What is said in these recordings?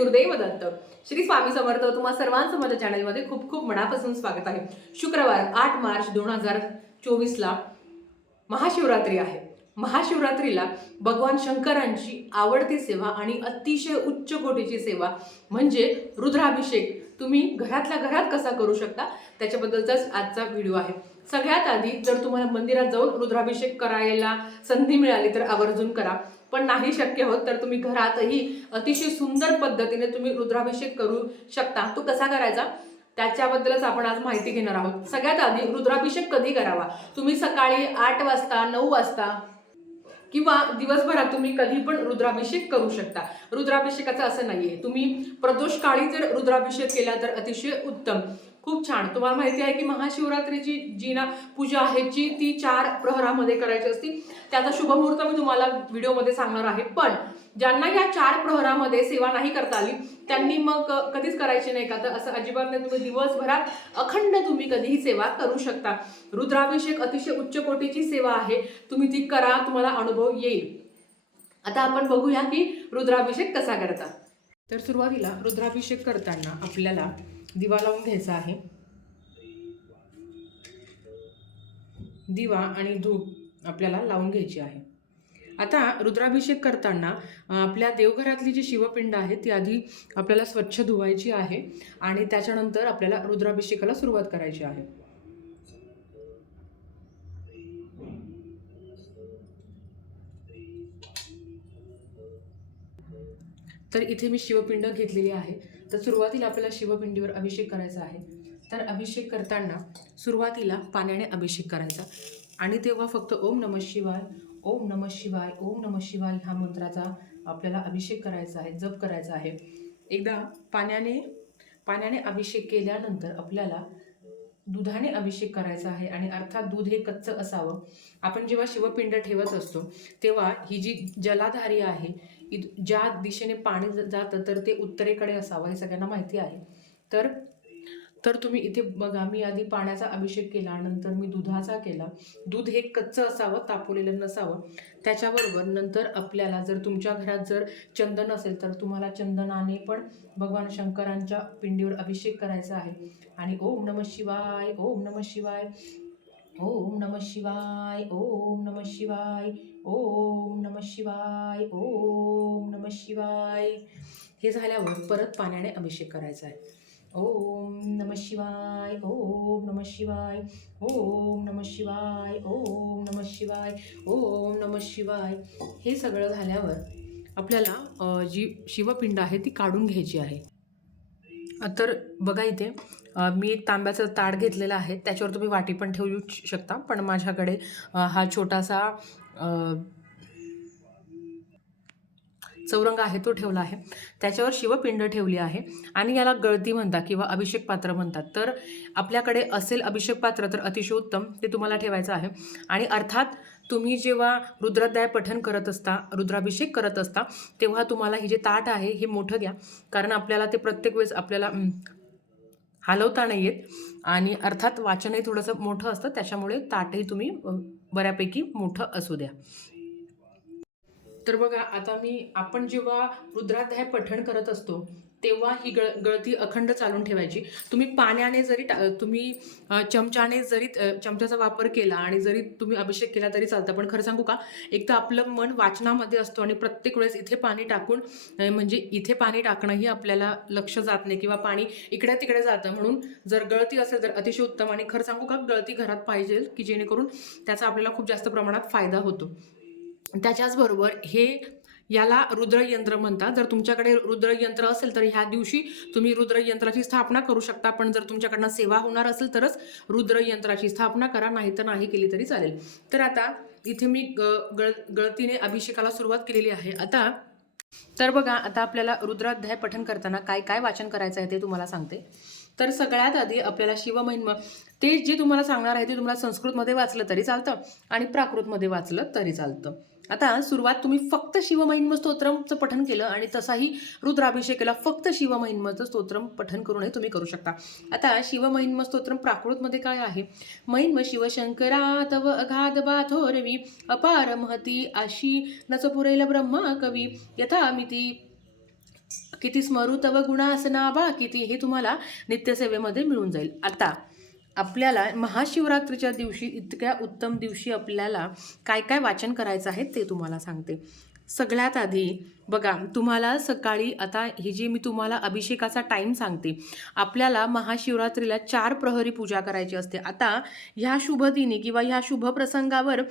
गुरुदेव दत्त. श्री स्वामी समर्थ. तुम्हा सर्वांचं माझ्या चॅनलमध्ये खूप खूप मनापासून स्वागत आहे. शुक्रवार 8 मार्च 2024ला महाशिवरात्री आहे. महाशिवरात्रीला भगवान शंकरांची आवडती सेवा आणि अतिशय उच्च कोटीची सेवा म्हणजे रुद्राभिषेक तुम्ही घरातल्या घरात कसा करू शकता त्याच्याबद्दलचाच आजचा व्हिडिओ आहे. सगळ्यात आधी जर तुम्हाला मंदिरात जाऊन रुद्राभिषेक करायला संधी मिळाली तर आवर्जून करा. पण नाही शक्य होत तर तुम्ही घरातही अतिशय सुंदर पद्धतीने तुम्ही रुद्राभिषेक करू शकता. तो कसा करायचा त्याच्याबद्दलच आपण आज माहिती घेणार आहोत. सगळ्यात आधी रुद्राभिषेक कधी करावा? तुम्ही सकाळी 8 वाजता 9 वाजता किंवा दिवसभरात तुम्ही कधी पण रुद्राभिषेक करू शकता. रुद्राभिषेकाचं असं नाहीये, तुम्ही प्रदोष काळी जर रुद्राभिषेक केला तर अतिशय उत्तम, खूप छान. तुम्हाला माहिती आहे की महाशिवरात्रीची जी ना पूजा आहे ती 4 प्रहरामध्ये करायची असते. त्याचा शुभमुहूर्त मी तुम्हाला व्हिडिओमध्ये सांगणार आहे. पण ज्यांना या 4 प्रहरामध्ये सेवा नाही करता आली त्यांनी मग कधीच करायची नाही का? तर असं अजिबात नाही. तुम्ही दिवसभरात अखंड तुम्ही कधीही सेवा करू शकता. रुद्राभिषेक अतिशय उच्च कोटीची सेवा आहे. तुम्ही ती करा, तुम्हाला अनुभव येईल. आता आपण बघूया की रुद्राभिषेक कसा करता. तर सुरुवातीला रुद्राभिषेक करताना आपल्याला दिवा लावून घ्यायचा आहे. दिवा आणि धूप आपल्याला लावून घ्यायची आहे. आता रुद्राभिषेक करताना आपल्या देवघरातली जी शिवपिंड आहे ती आधी आपल्याला स्वच्छ धुवायची आहे आणि त्याच्यानंतर आपल्याला रुद्राभिषेकाला सुरुवात करायची आहे. तर इथे मी शिवपिंड घेतलेली आहे. तर सुरुवातीला आपल्याला शिवपिंडीवर अभिषेक करायचा आहे. तर अभिषेक करताना सुरुवातीला पाण्याने अभिषेक करायचा आणि तेव्हा फक्त ओम नमः शिवाय, ओम नमः शिवाय, ओम नमः शिवाय ह्या मंत्राचा आपल्याला अभिषेक करायचा आहे, जप करायचा आहे. एकदा पाण्याने अभिषेक केल्यानंतर आपल्याला दुधाने अभिषेक करायचा आहे आणि अर्थात दूध हे कच्चं असावं. आपण जेव्हा शिवपिंड ठेवत असतो तेव्हा ही जी जलाधारी आहे, ज्या दिशेने पाणी जातं तर ते उत्तरेकडे असावं, हे सगळ्यांना माहिती आहे. तर तुम्ही इथे बघा, मी आधी पाण्याचा अभिषेक केला, नंतर मी दुधाचा केला. दूध हे कच्चं असावं, तापवलेलं नसावं. त्याच्याबरोबर नंतर आपल्याला जर तुमच्या घरात जर चंदन असेल तर तुम्हाला चंदनाने पण भगवान शंकरांच्या पिंडीवर अभिषेक करायचा आहे. आणि ओम नमः शिवाय, ओम नमः शिवाय, ओम नमः शिवाय, ओम नमः शिवाय, ओम नमः शिवाय, ओम नमः शिवाय हे झाल्यावर परत पाण्याने अभिषेक करायचा आहे. ओम नमः शिवाय, ओम नमः शिवाय, ओम नमः शिवाय, ओम नमः शिवाय, ओम नमः शिवाय हे सगळं झाल्यावर आपल्याला जी शिवपिंड आहे ती काढून घ्यायची आहे. तर बघा इथे मी एक तांब्याचं ताट घेतलेलं आहे. त्याच्यावर तुम्ही वाटी पण ठेवू शकता, पण माझ्याकडे हा छोटासा चौरंग आहे तो ठेवला आहे. त्याच्यावर शिवपिंड ठेवली आहे आणि याला गळती म्हणतात किंवा अभिषेक पात्र म्हणतात. तर आपल्याकडे असेल अभिषेक पात्र तर अतिशय उत्तम, ते तुम्हाला ठेवायचं आहे. आणि अर्थात तुम्ही जेव्हा रुद्राध्याय पठण करत असता, रुद्राभिषेक करत असता, तेव्हा तुम्हाला हे जे ताट आहे हे मोठं घ्या, कारण आपल्याला ते प्रत्येक वेळेस आपल्याला हलवता नाही येत आणि अर्थात वाचनही थोडंसं मोठं असतं, त्याच्यामुळे ताटही तुम्ही बऱ्यापैकी मोठं असू द्या. तर बघा, आता आपण जेव्हा रुद्राध्याय पठण करत असतो तेव्हा ही गळती अखंड चालून ठेवायची. तुम्ही पाण्याने जरी तुम्ही चमच्याने जरी चमच्याचा वापर केला आणि जरी तुम्ही अभिषेक केला तरी चालतं. पण खरं सांगू का, एक तर आपलं मन वाचनामध्ये असतो आणि प्रत्येक वेळेस इथे पाणी टाकून म्हणजे इथे पाणी टाकणंही आपल्याला लक्ष जात नाही किंवा पाणी इकडे तिकडे जातं. म्हणून जर गळती असेल तर अतिशय उत्तम. आणि खरं सांगू का, गळती घरात पाहिजे की जेणेकरून त्याचा आपल्याला खूप जास्त प्रमाणात फायदा होतो. त्याच्याचबरोबर याला रुद्रयंत्र म्हणतात. जर तुमच्याकडे रुद्रयंत्र असेल तर ह्या दिवशी तुम्ही रुद्रयंत्राची स्थापना करू शकता. पण जर तुमच्याकडनं सेवा होणार असेल तरच रुद्रयंत्राची स्थापना करा, नाही तर नाही केली तरी चालेल. तर आता इथे मी गळतीने अभिषेकाला सुरुवात केलेली आहे. तर बघा, आता आपल्याला रुद्राध्याय पठण करताना काय काय वाचन करायचं आहे ते तुम्हाला सांगते. तर सगळ्यात आधी आपल्याला शिवमहिमा, ते जे तुम्हाला सांगणार आहे ते तुम्हाला संस्कृतमध्ये वाचलं तरी चालतं आणि प्राकृतमध्ये वाचलं तरी चालतं. आता सुरुवात तुम्ही फक्त शिवमहिमा स्तोत्रमचं पठण केलं आणि तसाही रुद्राभिषेकाला फक्त शिवमहिमाचं स्तोत्रम पठण करूनही तुम्ही करू शकता. आता शिवमहिमा स्तोत्रम प्राकृतमध्ये काय आहे? महिम शिवशंकरा तव अगाध बाथोरवी अपार महती आशी नच पुरेल ब्रह्मा कवी यथामिती किती स्मरू तव गुणासनाबा किती, हे तुम्हाला नित्यसेवेमध्ये मिळून जाईल. आता आपल्याला महाशिवरात्रीच्या दिवशी, इतक्या उत्तम दिवशी आपल्याला काय काय वाचन करायचं आहे ते तुम्हाला सांगते. सगळ्यात आधी बघा, तुम्हाला सकाळी, आता ही जी मी तुम्हाला अभिषेकाचा टाईम सांगते, आपल्याला महाशिवरात्रीला 4 प्रहरी पूजा करायची असते. आता ह्या शुभदिनी किंवा ह्या शुभ प्रसंगावर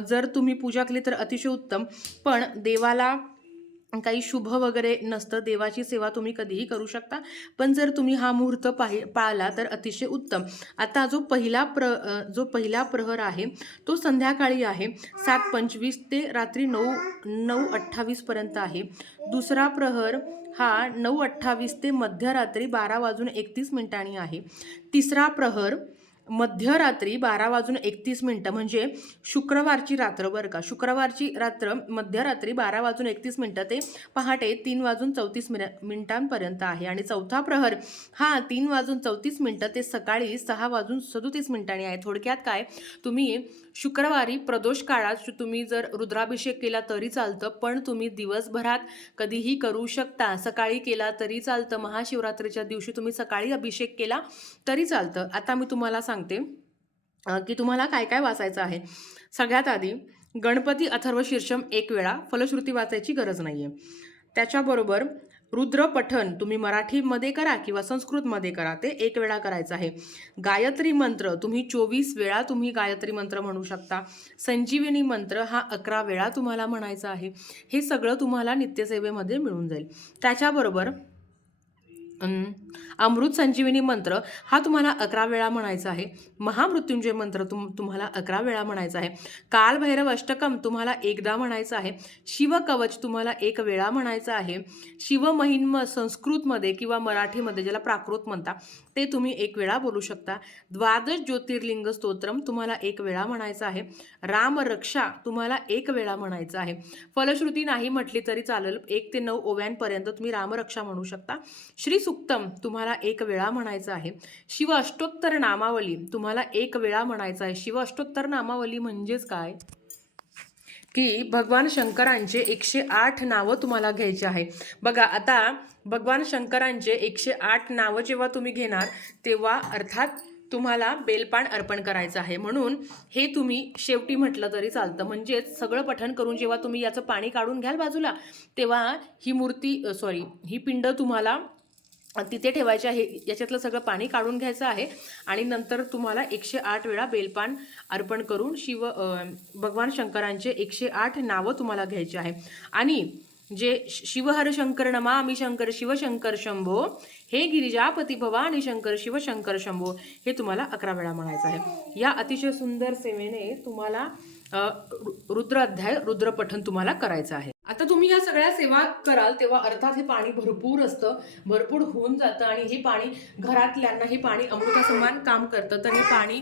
जर तुम्ही पूजा केली तर अतिशय उत्तम. पण देवाला काही शुभ वगैरे नसतं, देवाची सेवा तुम्ही कधीही करू शकता. पण जर तुम्ही हा मुहूर्त पाळला तर अतिशय उत्तम. आता जो पहिला प्रहर आहे तो संध्याकाळी आहे 7:25 ते रात्री 9:28 पर्यंत आहे. दुसरा प्रहर हा 9:28 ते मध्यरात्री 12:31 आहे. तिसरा प्रहर मध्यरात्री 12:31, म्हणजे शुक्रवारची रात्र बरं का. शुक्रवारची रात्र मध्यरात्री 12:31 ते पहाटे 3:34 आहे. आणि चौथा प्रहर हा 3:34 ते सकाळी 6:37 आहे. थोडक्यात काय, तुम्ही शुक्रवारी प्रदोष काळात तुम्ही जर रुद्राभिषेक केला तरी चालतं, पण तुम्ही दिवसभरात कधीही करू शकता. सकाळी केला तरी चालतं, महाशिवरात्रीच्या दिवशी तुम्ही सकाळी अभिषेक केला तरी चालतं. आता मी तुम्हाला सांगते की तुम्हाला काय काय वाचायचं आहे. सगळ्यात आधी गणपती अथर्व शीर्षम 1 वेळा, फलश्रुती वाचायची गरज नाहीये. त्याच्याबरोबर रुद्र पठण तुम्ही मराठीमध्ये करा किंवा संस्कृतमध्ये करा, ते 1 वेळा करायचं आहे. गायत्री मंत्र तुम्ही 24 वेळा तुम्ही गायत्री मंत्र म्हणू शकता. संजीवनी मंत्र हा 11 वेळा तुम्हाला म्हणायचा आहे. हे सगळं तुम्हाला नित्यसेवेमध्ये मिळून जाईल. त्याच्याबरोबर अमृत संजीवनी मंत्र हा तुम्हाला 11 वेळा म्हणायचा आहे. महामृत्युंजय मंत्र तुम्हाला 11 वेळा म्हणायचा आहे. कालभैरव अष्टकम तुम्हाला एकदा म्हणायचं आहे. शिवकवच तुम्हाला 1 वेळा म्हणायचं आहे. शिवमहिम संस्कृतमध्ये किंवा मराठीमध्ये ज्याला प्राकृत म्हणता ते तुम्ही 1 वेळा बोलू शकता. द्वादश ज्योतिर्लिंग स्तोत्रम तुम्हाला 1 वेळा म्हणायचं आहे. रामरक्षा तुम्हाला 1 वेळा म्हणायचं आहे. फलश्रुती नाही म्हटली तरी चालेल, 1 ते 9 ओव्यांपर्यंत तुम्ही रामरक्षा म्हणू शकता. श्री सुक्तम तुम्हाला 1 वेळा म्हणायचं आहे. शिव अष्टोत्तर नामावली तुम्हाला 1 वेळा म्हणायचं आहे. शिव अष्टोत्तर नामावली म्हणजेच काय की भगवान शंकरांचे 108 नावं तुम्हाला घ्यायचे आहे. बघा, आता भगवान शंकरांचे 108 नावं जेव्हा तुम्ही घेणार तेव्हा अर्थात तुम्हाला बेलपान अर्पण करायचं आहे. म्हणून हे तुम्ही शेवटी म्हटलं तरी चालतं. म्हणजेच सगळं पठण करून जेव्हा तुम्ही याचं पाणी काढून घ्याल बाजूला, तेव्हा ही पिंड तुम्हाला तिथे ठेवायची आहे. याच्यातलं सगळं पाणी काढून घ्यायचं आहे आणि नंतर तुम्हाला 108 वेळा बेलपान अर्पण करून भगवान शंकरांचे 108 नावं तुम्हाला घ्यायची आहे. आणि जे शिवहर शंकर नमामि शंकर शिवशंकर शंभो, हे गिरिजापती भवानी शंकर शिवशंकर शंभो, हे तुम्हाला 11 वेळा म्हणायचं आहे. या अतिशय सुंदर सेवेने तुम्हाला रुद्र अध्याय रुद्रपठण तुम्हाला करायचं आहे. आता तुम्ही ह्या सगळ्या सेवा कराल तेव्हा अर्थात हे पाणी भरपूर असतं, भरपूर होऊन जातं आणि हे पाणी घरातल्यांना, हे पाणी अमृतासमान काम करतं. तर हे पाणी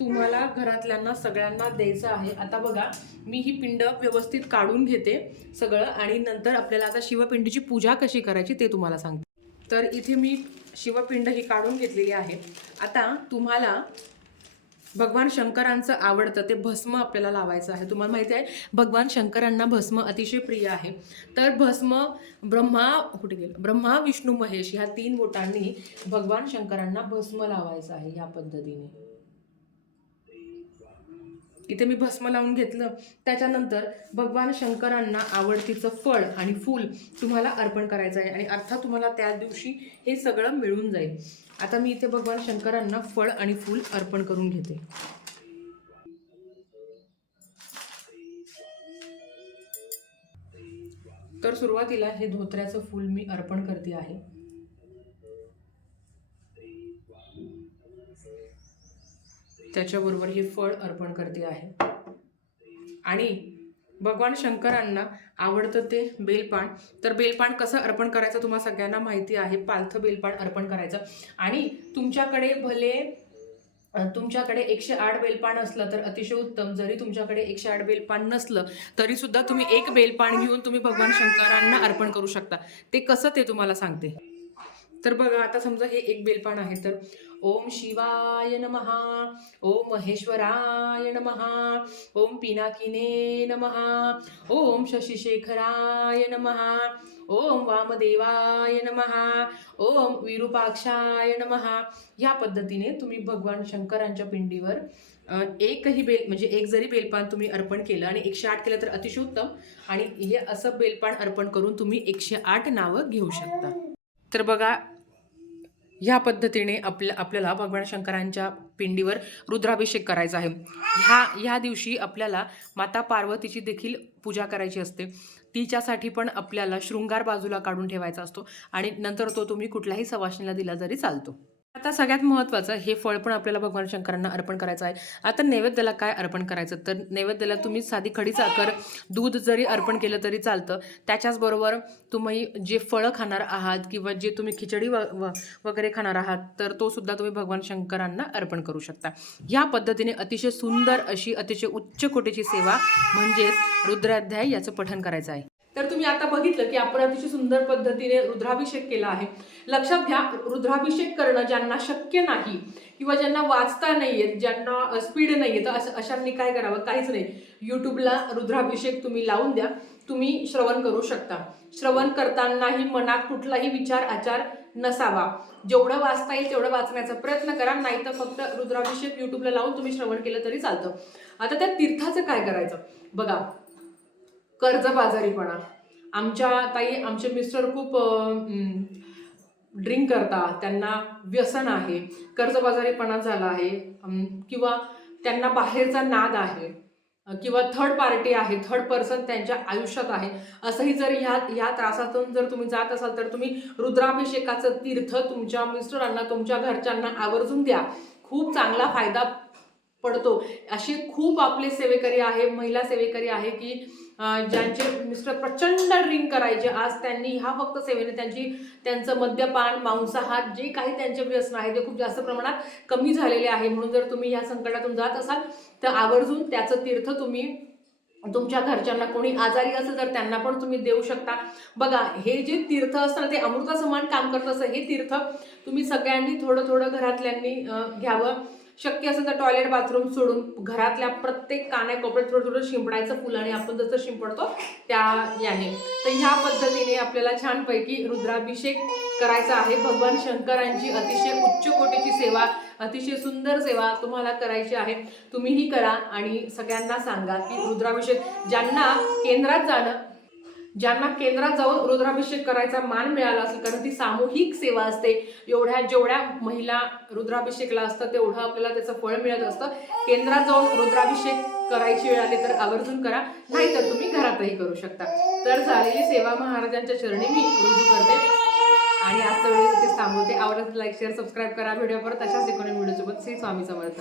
तुम्हाला घरातल्यांना सगळ्यांना द्यायचं आहे. आता बघा, मी ही पिंड व्यवस्थित काढून घेते सगळं आणि नंतर आपल्याला आता शिवपिंडीची पूजा कशी करायची ते तुम्हाला सांगते. तर इथे मी शिवपिंड ही काढून घेतलेली आहे. आता तुम्हाला भगवान शंकरांचं आवडतं ते भस्म आपल्याला लावायचं आहे. तुम्हाला माहिती आहे भगवान शंकरांना भस्म अतिशय प्रिय आहे. तर भस्म ब्रह्मा विष्णू महेश ह्या 3 बोटांनी भगवान शंकरांना भस्म लावायचं आहे. ह्या पद्धतीने इथे मी भस्म लावून घेतलं. त्याच्यानंतर भगवान शंकरांना आवडतीचं फळ आणि फूल तुम्हाला अर्पण करायचं आहे आणि अर्थात तुम्हाला त्या दिवशी हे सगळं मिळून जाईल. आता मी इथे भगवान शंकरांना फळ आणि फूल अर्पण करून घेते. तर सुरुवातीला हे धोत्र्याचं फूल मी अर्पण करते आहे. त्याच्याबरोबर हे फळ अर्पण करते आहे आणि भगवान शंकरांना आवडतं ते बेलपान. तर बेलपान कसं अर्पण करायचं तुम्हाला सगळ्यांना माहिती आहे. पालथं बेलपान अर्पण करायचं आणि तुमच्याकडे 108 बेलपान असलं तर अतिशय उत्तम. जरी तुमच्याकडे 108 बेलपान नसलं तरी सुद्धा तुम्ही 1 बेलपान घेऊन तुम्ही भगवान शंकरांना अर्पण करू शकता. ते कसं ते तुम्हाला सांगते. तर बघा, आता समजा हे 1 बेलपान आहे, तर ओम शिवाय नमः, ओम महेश्वराय नमः, ओम पिनाकिने नमः, ओम शशिशेखराय नमः, ओम वामदेवाय नमः, ओम विरूपाक्षाय नमः. ह्या पद्धतीने तुम्ही भगवान शंकरांच्या पिंडीवर एकही बेल म्हणजे एक जरी बेलपान तुम्ही अर्पण केलं आणि 108 केलं तर अतिशय उत्तम. आणि हे असं बेलपान अर्पण करून तुम्ही 108 नावं घेऊ शकता. तर बघा, ह्या पद्धतीने आपल्याला भगवान शंकरांच्या पिंडीवर रुद्राभिषेक करायचा आहे. ह्या दिवशी आपल्याला माता पार्वतीची देखील पूजा करायची असते. तिच्यासाठी पण आपल्याला शृंगार बाजूला काढून ठेवायचा असतो आणि नंतर तो तुम्ही कुठल्याही सवाष्णीला दिला जरी चालतो. आता सगळ्यात महत्त्वाचं हे फळ पण आपल्याला भगवान शंकरांना अर्पण करायचं आहे. आता नैवेद्याला काय अर्पण करायचं, तर नैवेद्याला तुम्ही साधी खडी साखर, दूध जरी अर्पण केलं तरी चालतं. त्याच्याचबरोबर तुम्ही जे फळं खाणार आहात किंवा जे तुम्ही खिचडी वगैरे खाणार आहात तर तो सुद्धा तुम्ही भगवान शंकरांना अर्पण करू शकता. ह्या पद्धतीने अतिशय सुंदर अशी अतिशय उच्च कोटीची सेवा म्हणजेच रुद्राध्याय याचं पठण करायचं आहे. तर तुम्ही आता बघितलं की आपण अतिशय सुंदर पद्धतीने रुद्राभिषेक केला आहे. लक्षात घ्या, रुद्राभिषेक करणं ज्यांना शक्य नाही किंवा ज्यांना वाचता नाही येत, ज्यांना स्पीड नाही येत, अशांनी काय करावं, काहीच नाही, यूट्यूबला रुद्राभिषेक तुम्ही लावून द्या, तुम्ही श्रवण करू शकता. श्रवण करतानाही मनात कुठलाही विचार आचार नसावा. जेवढं वाचता येईल तेवढं वाचण्याचा प्रयत्न करा, नाही तर फक्त रुद्राभिषेक यूट्यूबला लावून तुम्ही श्रवण केलं तरी चालतं. आता त्या तीर्थाचं काय करायचं बघा. कर्जबाजारीपणा, आमचे मिस्टर खूप ड्रिंक करतात, त्यांना व्यसन आहे, कर्जबाजारीपणा झाला आहे, किंवा त्यांना बाहेरचा नाद आहे, किंवा थर्ड पार्टी आहे, थर्ड पर्सन त्यांच्या आयुष्यात आहे, असंही जर ह्या त्रासातून जर तुम्ही जात असाल तर तुम्ही रुद्राभिषेकाचं तीर्थ तुमच्या मिस्टरांना, तुमच्या घरच्यांना आवर्जून द्या. खूप चांगला फायदा पडतो. असे खूप आपले सेवेकरी आहे, महिला सेवेकरी आहे की ज्यांचे मिस्टर प्रचंड ड्रिंक करायचे, आज त्यांनी ह्या फक्त सेवेने त्यांचं मद्यपान, मांसाहार, जे काही त्यांचे व्यसन आहे ते खूप जास्त प्रमाणात कमी झालेले आहे. म्हणून जर तुम्ही ह्या संकटातून जात असाल तर आवर्जून त्याचं तीर्थ तुम्ही तुमच्या घरच्यांना, कोणी आजारी असेल तर त्यांना पण तुम्ही देऊ शकता. बघा, हे जे तीर्थ असतं ना ते अमृतासमान काम करत असं. हे तीर्थ तुम्ही सगळ्यांनी थोडं थोडं घरातल्यांनी घ्यावं. शक्य असेल तर टॉयलेट बाथरूम सोडून घरातल्या प्रत्येक कानाकोपऱ्यात थोडं थोडं शिंपडायचं फुलाने, आपण जसं शिंपडतो त्या याने. तर ह्या पद्धतीने आपल्याला छानपैकी रुद्राभिषेक करायचा आहे. भगवान शंकरांची अतिशय उच्च कोटीची सेवा, अतिशय सुंदर सेवा तुम्हाला करायची आहे. तुम्हीही करा आणि सगळ्यांना सांगा की रुद्राभिषेक ज्यांना केंद्रात जाऊन रुद्राभिषेक करायचा मान मिळाला असेल, कारण ती सामूहिक सेवा असते, जेवढ्या महिला रुद्राभिषेकला असतं तेवढं आपल्याला त्याचं फळ मिळत असतं. केंद्रात जाऊन रुद्राभिषेक करायची वेळ आली तर आवर्जून करा, नाहीतर तुम्ही घरातही करू शकता. तर झालेली सेवा महाराजांच्या चरणी मी रुजू करते आणि आजचा व्हिडिओ इथे थांबवते. आवडत लाईक शेअर सबस्क्राईब करा. व्हिडिओ परत अशाच एकोणीस व्हिडिओसोबत श्री स्वामी समर्थ.